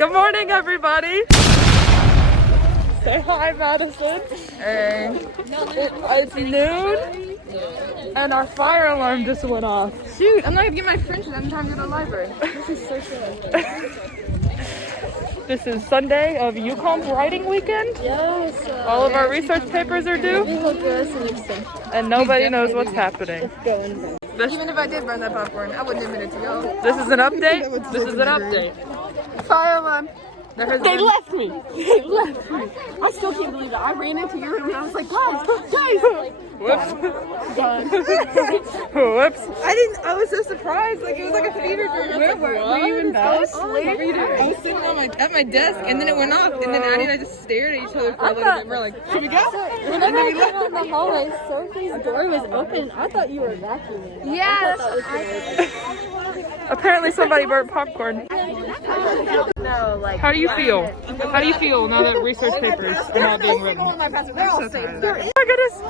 Good morning, everybody. Say hi, Madison. Hey. It's noon, and our fire alarm just went off. Shoot, I'm not gonna get my French in time to go to the library. This is so sad. This is Sunday of UComm's writing weekend. Yes. All of our research papers are due, and nobody knows what's happening. Even if I did burn that popcorn, I wouldn't admit it to y'all. This is an update. This is an update. Fire alarm. There has They been- left me. They left me. I still can't believe it. I ran into your room and I was like, guys. Whoops. Done. Whoops. I was so surprised. Like, it was like a fever dream. Were you in bed? I was sitting at my desk and then it went off. And then Addie and I just stared at each other for a little bit. We're like, should we go? Whenever I came out in the hallway, Sophie's door was open. I thought you were vacuuming. yeah. Apparently somebody burnt popcorn. No, like. How do you feel? How do you feel now that research papers are not being written? Oh My passwords, they're all saved. my goodness.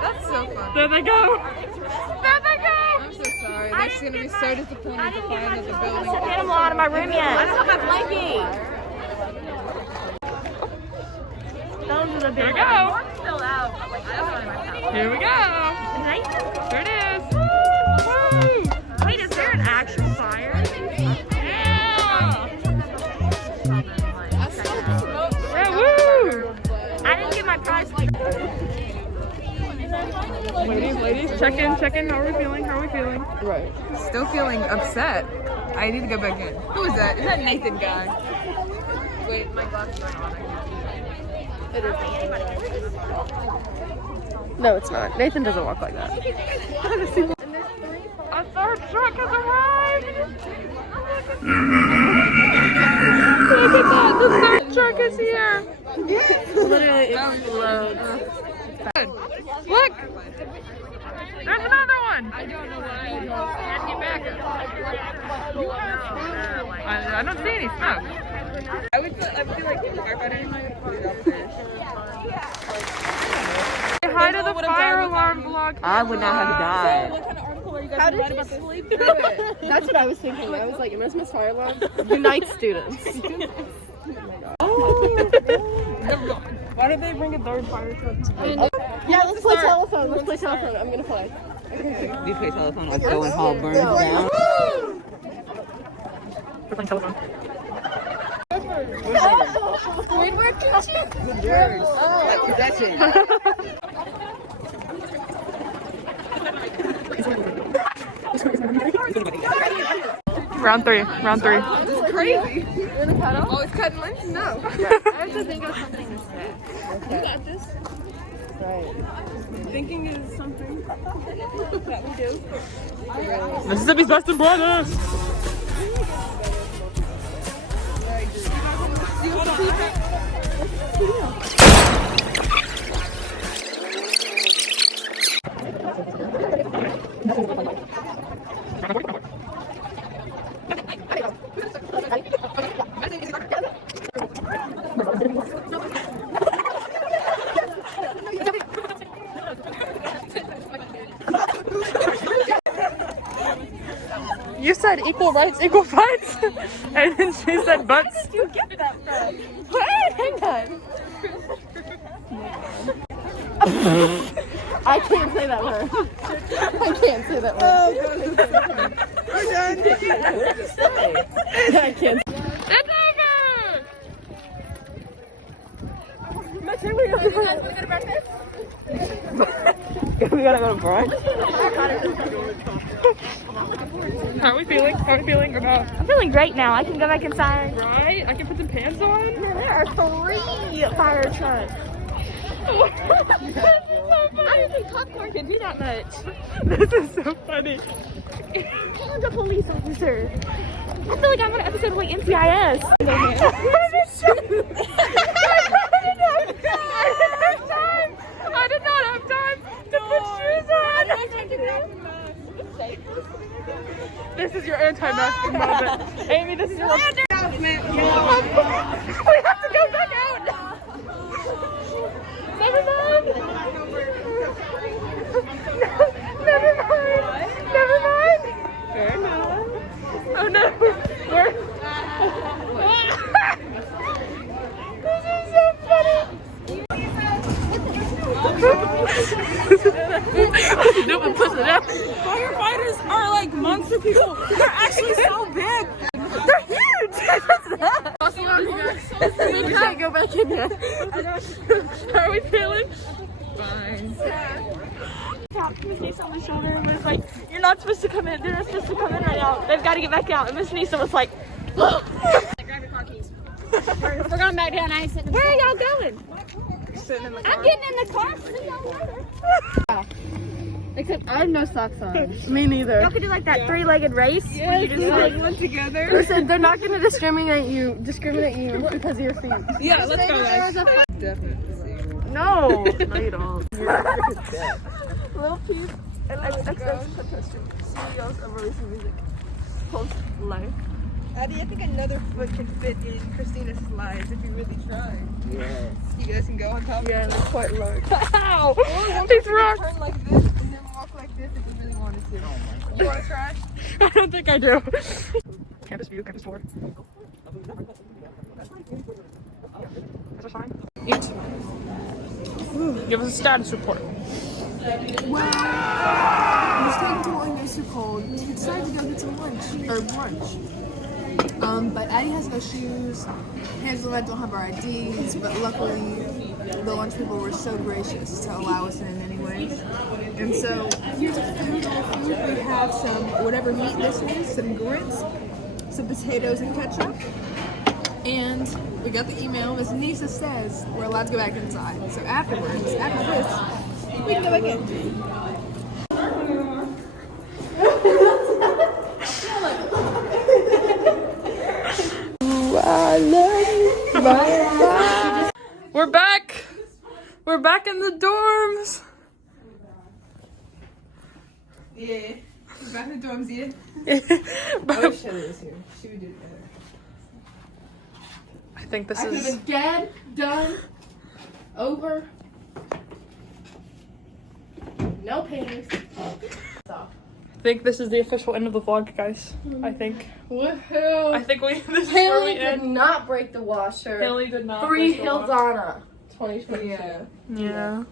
That's so fun. There they go. There they go. I'm so sorry. They're just gonna be so disappointed to find that the building. Get them all out of my room yet. I don't have my blankie. Those are the Here big we go. ones. Still out. Here we go. There it is. Woo! Wait, is there an actual fire? Yeah. Yeah, woo! I didn't get my prize. Ladies, check in. How are we feeling? Right. Still feeling upset. I need to go back in. Who is that? Is that Nathan guy? Wait, my glasses are on. It is. No, it's not. Nathan doesn't walk like that. A third truck has arrived. Look at that. The third truck is here. Literally, it explodes. Look. There's another one. I don't know why. I don't see any smoke. I would feel like firefighters might put it up there. Say hi to the fire alarm vlog. I would not have died. How did you sleep through it? That's what I was thinking. I was like, Miss Fire Alarm unites students. Why did they bring a third fire truck? Yeah, let's play telephone. I'm gonna play. We play telephone like going hall burns down. We're playing telephone. Possession. Round three. This is crazy. Oh, it's cutting lunch? No. I have to think of something to say. You got this. Right. Thinking is something that we do. Mississippi's best and brightest. You said equal rights, equal fights, and then she said butts. You get that from? Hang on. I can't say that word. I can't say that word. We're done. I can't. It's over! We gotta go to brunch. How are we feeling? About I'm feeling great now. I can go back inside. right? I can put some pants on. There are 3 fire trucks. This is so I don't think popcorn can do that much. This is so funny. And a police officer. I feel like I'm on an episode of like NCIS. I didn't have time to put shoes on. This is your anti-masking moment. Amy, this is your... We have to go back out. Never mind. Never mind. Oh no. people. They're actually so big. They're huge. We can't go back in yet. How are we feeling? Fine. Tapped Miss Nisa on the shoulder and was like, "You're not supposed to come in. They're not supposed to come in right now. They've got to get back out." And Miss Nisa was like, Grab your car keys. We're going back down. I ain't sitting. "Where are y'all going?" Sitting in the I'm getting in the car. See y'all later. Except I have no socks on. Me neither. Y'all could do like that three-legged race. Where you just like, one together. Listen, they're not gonna discriminate you because of your feet. Yeah, let's go, guys. Definitely. No, no you don't. Little Peep and XXX contestant CEOs of releasing music. Post life. Addie, I think another foot can fit in Christina's slides if you really try. Yes. You guys can go on top. Yeah, they're quite large. Ow! Or These rocks. turn like this and then walk like this if you really wanted to. You want to try? I don't think I do. Campus view, campus tour. That's our sign. Eat. Give us a status report. Well, I was taken to one so cold. We decided to go get some lunch. But Addie has no shoes. Hansel and I don't have our IDs, but luckily the lunch people were so gracious to allow us in anyways. And so here's a food. We have some whatever meat this is, some grits, some potatoes and ketchup. And we got the email. Miss Nisa says we're allowed to go back inside. So after this, we can go back in. We're back. We're back in the dorms. Yeah. Back in the dorms, yeah. But She would do it better. I think this I could is. have been dead, done, over. No panties. I think this is the official end of the vlog, guys. I think. Woohoo! I think this is where Haley we did end. not break the washer. Haley did not. 3 break the law. Hildana. 2020. Yeah. Yeah.